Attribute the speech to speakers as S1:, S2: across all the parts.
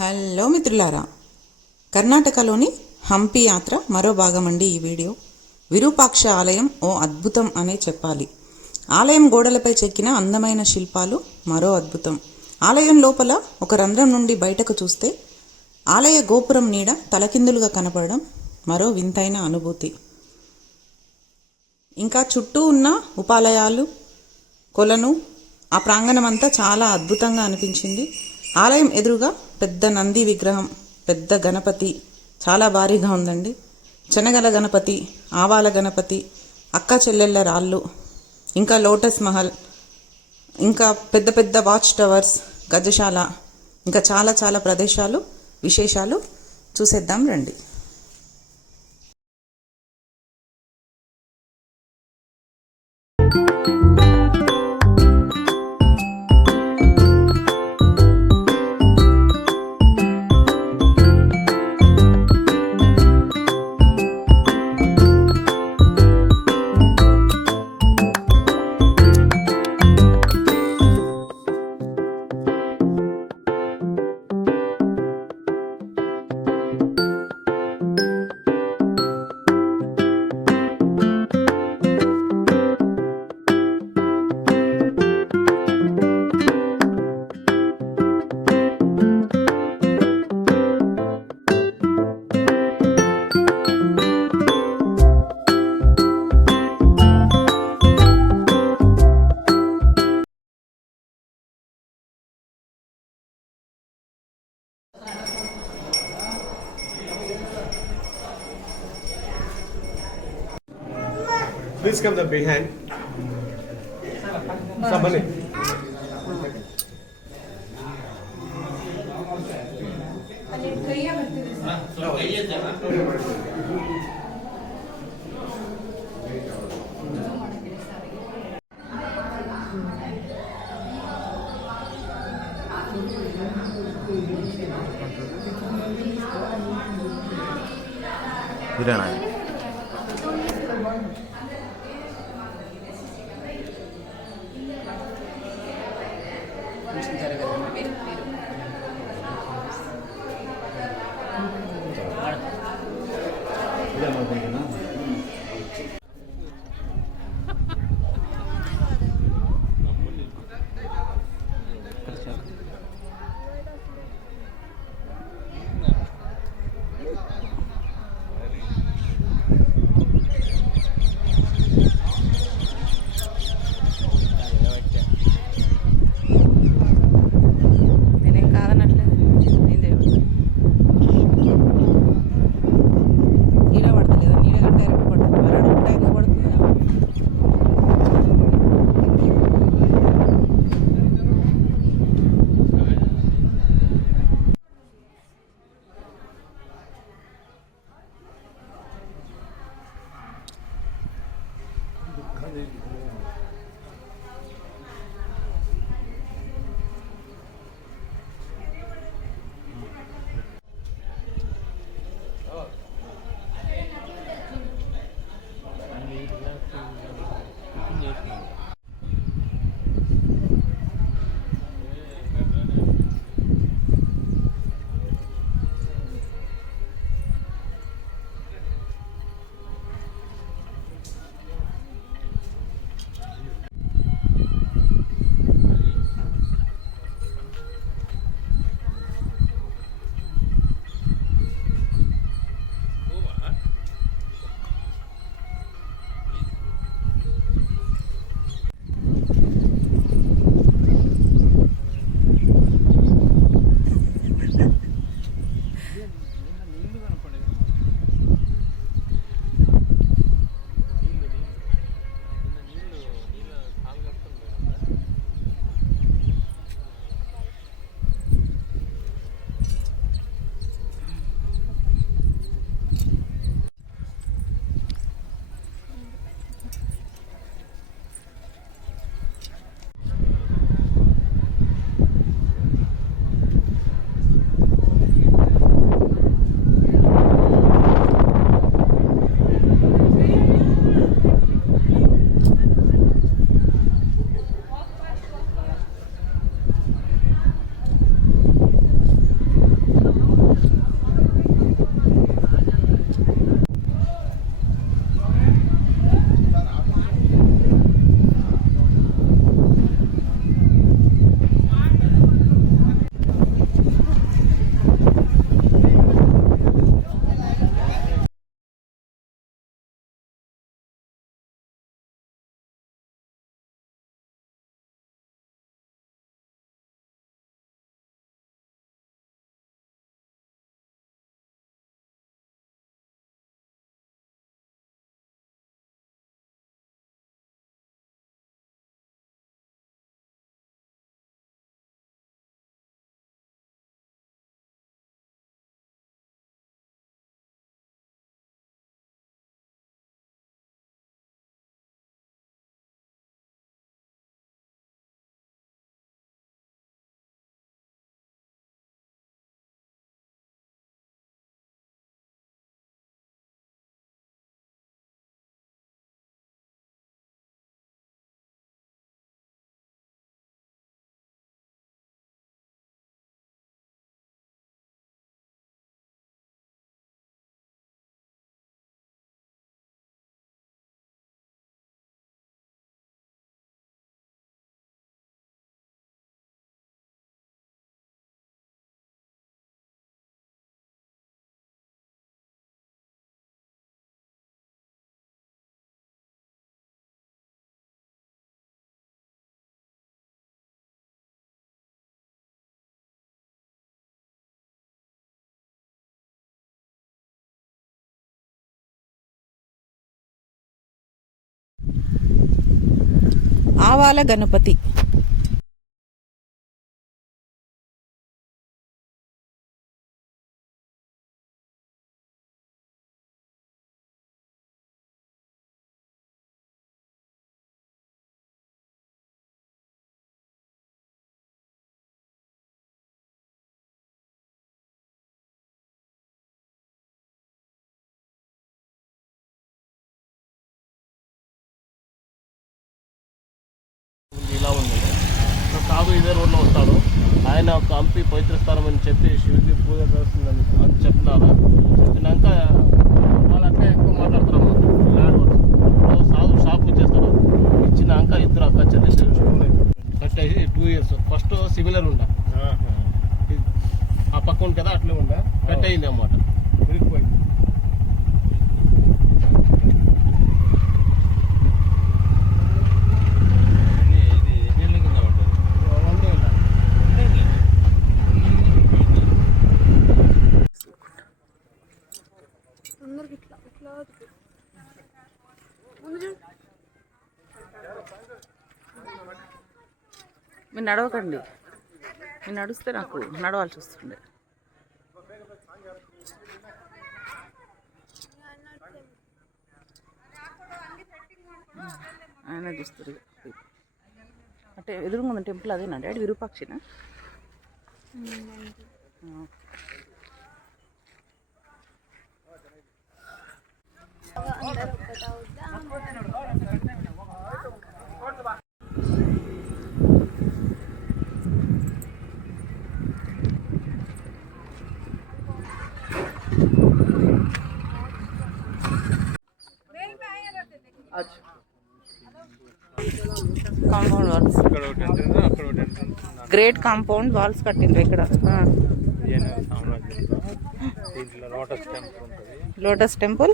S1: Hello మిత్రులారా కర్ణాటకలోని హంపి యాత్ర మరో భాగమండి ఈ వీడియో. విరూపాక్ష ఆలయం ఓ అద్భుతం అనే చెప్పాలి. ఆలయం గోడలపై చెక్కిన అందమైన శిల్పాలు మరో అద్భుతం. ఆలయం లోపల ఒక రంధ్రం నుండి బయటకు చూస్తే ఆలయ గోపురం నీడ తలకిందులుగా కనపడడం మరో వింతైన అనుభూతి. ఇంకా చుట్టూ ఉన్న ఉపాలయాలు కొలను ఆ ప్రాంగణం అంతా చాలా అద్భుతంగా అనిపించింది. ఆలయం ఎదురుగా పెద్ద నంది విగ్రహం పెద్ద గణపతి. చాలా భారీగా ఉందండి. శనగల గణపతి ఆవాల గణపతి అక్క చెల్లెళ్ళ రాళ్ళు ఇంకా లోటస్ మహల్ ఇంకా పెద్ద పెద్ద వాచ్ టవర్స్ గజశాల ఇంకా చాలా చాలా ప్రదేశాలు విశేషాలు చూసేద్దాం రండి.
S2: come the behind. Somebody.
S3: ಇದನ್ನ Considero.
S1: ఆవాల గణపతి.
S2: సాధు ఇదే రోడ్లో వస్తాడు. ఆయన ఒక హంపి పవిత్ర స్థానం అని చెప్పి శివుడికి పూజ చేస్తుందని అని చెప్తున్నారు. చెప్పినాక వాళ్ళు అట్లే ఎక్కువ మాట్లాడుతున్నారు ల్యాండ్ సాధు షాప్ ఇచ్చేస్తాడు ఇచ్చినాక ఇద్దరు అక్క చెల్లి కట్టేసి టూ ఇయర్స్. ఫస్ట్ సిమిలర్ ఉండ. ఆ పక్క ఉంది కదా అట్లే ఉండే. కట్ అయింది అన్నమాట. విరిగిపోయింది వన్ ఉండ
S4: అందరికి ఇట్లా ఇట్లా ముందు చూడు
S1: మీరు నడవకండి. మీరు నడుస్తే నాకు నడవాల్సి వస్తుండే ఆయన చూస్తారు. అంటే ఎదురుగా టెంపుల్ అదేనా daddy? విరూపాక్షినా.
S5: Compound walls
S1: great compound walls కట్టిండ్రు ఇక్కడ.
S5: Lotus temple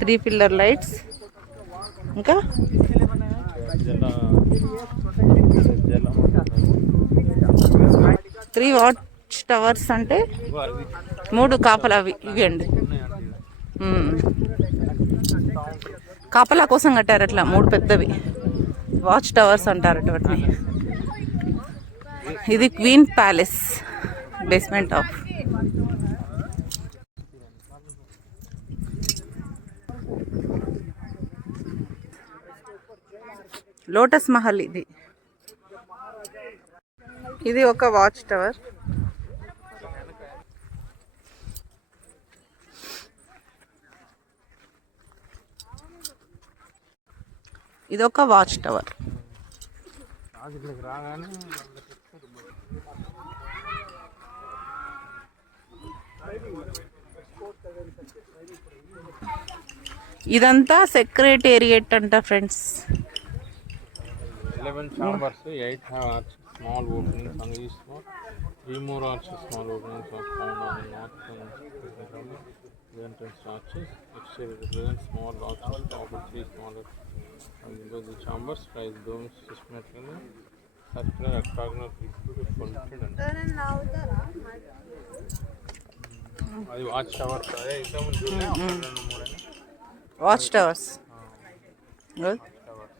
S1: three pillar lights ఇంకా? త్రీ వాచ్ టవర్స్ అంటే మూడు కాపలు అవి ఇవి అండి కాపలా కోసం కట్టారు అట్లా మూడు పెద్దవి. వాచ్ టవర్స్ అంటారు అటువంటివి ఇది queen palace basement of lotus Mahal ఇది. ఇది ఒక వాచ్ టవర్ ఇదొక వాచ్ టవర్. ఇదంతా సెక్రటేరియట్ అంట
S5: friends. Eleven chambers eight have small openings on east small three more arch small openings are found on north The entrance arches, exterior represents small arches, top of three smaller windows. The chambers, rise domes, systematically circular octagonal with pointed and
S4: ఎవరైనా అవుతారా
S5: అది watch tower అదే ఇంతకుముందు చూడలే ఒక రెండు మూడు అని.
S1: Watch towers
S5: tower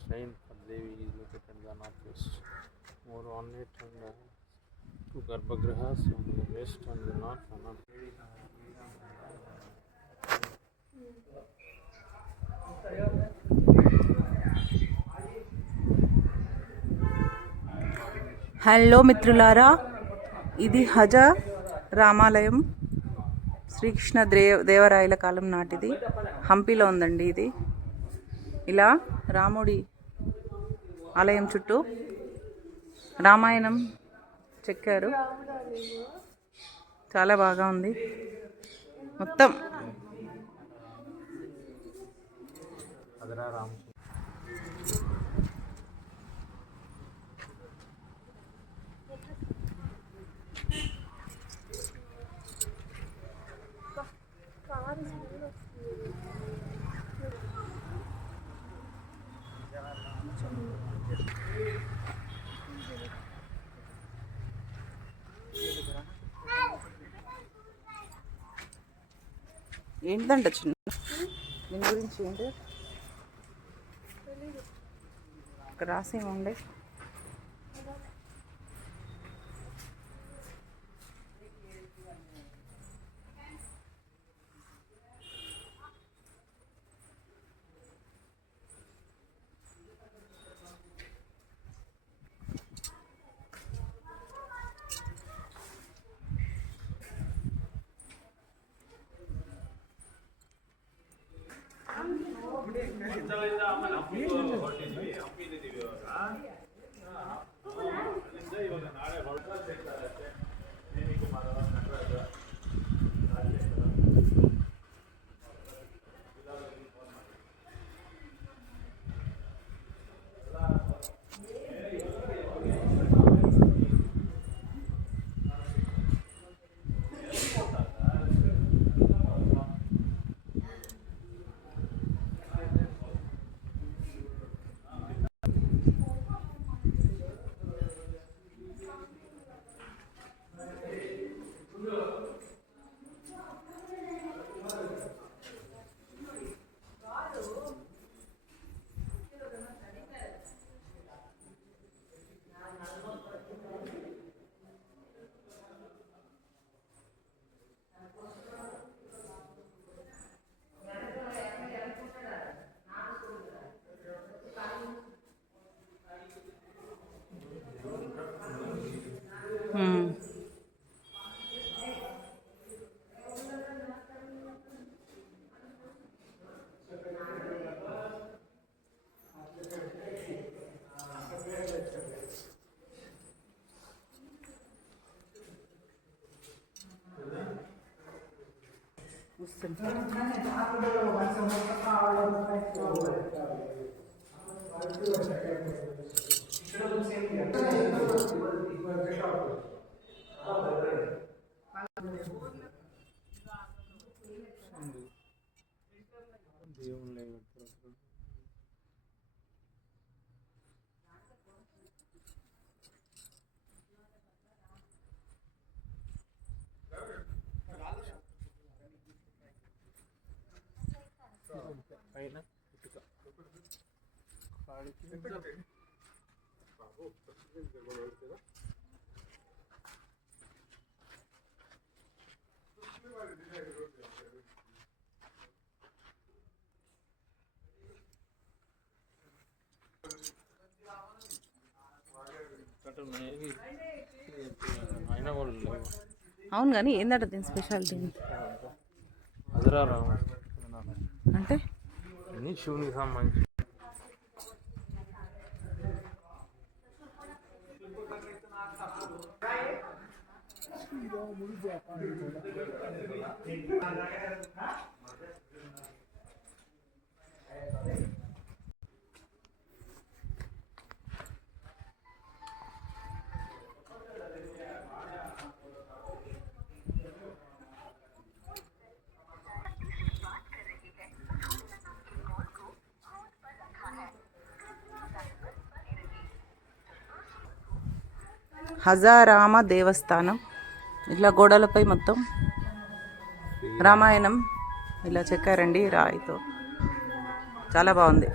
S5: Shrine for Devi is located in the northwest. More ornate and uh, two garbhagrahas on the west and the north
S1: hello మిత్రులారా ఇది హజ రామాలయం శ్రీకృష్ణ దేవ దేవరాయల కాలం నాటిది. హంపీలో ఉందండి ఇది. ఇలా రాముడి ఆలయం చుట్టూ రామాయణం చెక్కారు. చాలా బాగా ఉంది. మొత్తం. ఏంటంట చిన్న? దీని గురించి ఏంటి? ఇక్కడ రాసి ఉండే.
S5: असेल तर
S1: అవును కానీ ఏందట దీని స్పెషాలిటీ అంటే?
S5: శివునికి సంబంధించి.
S1: हजारामा देवस्थानम। ఇట్లా గోడలపై మొత్తం రామాయణం ఇలా చెక్కారండి రాయితో. చాలా బాగుంది.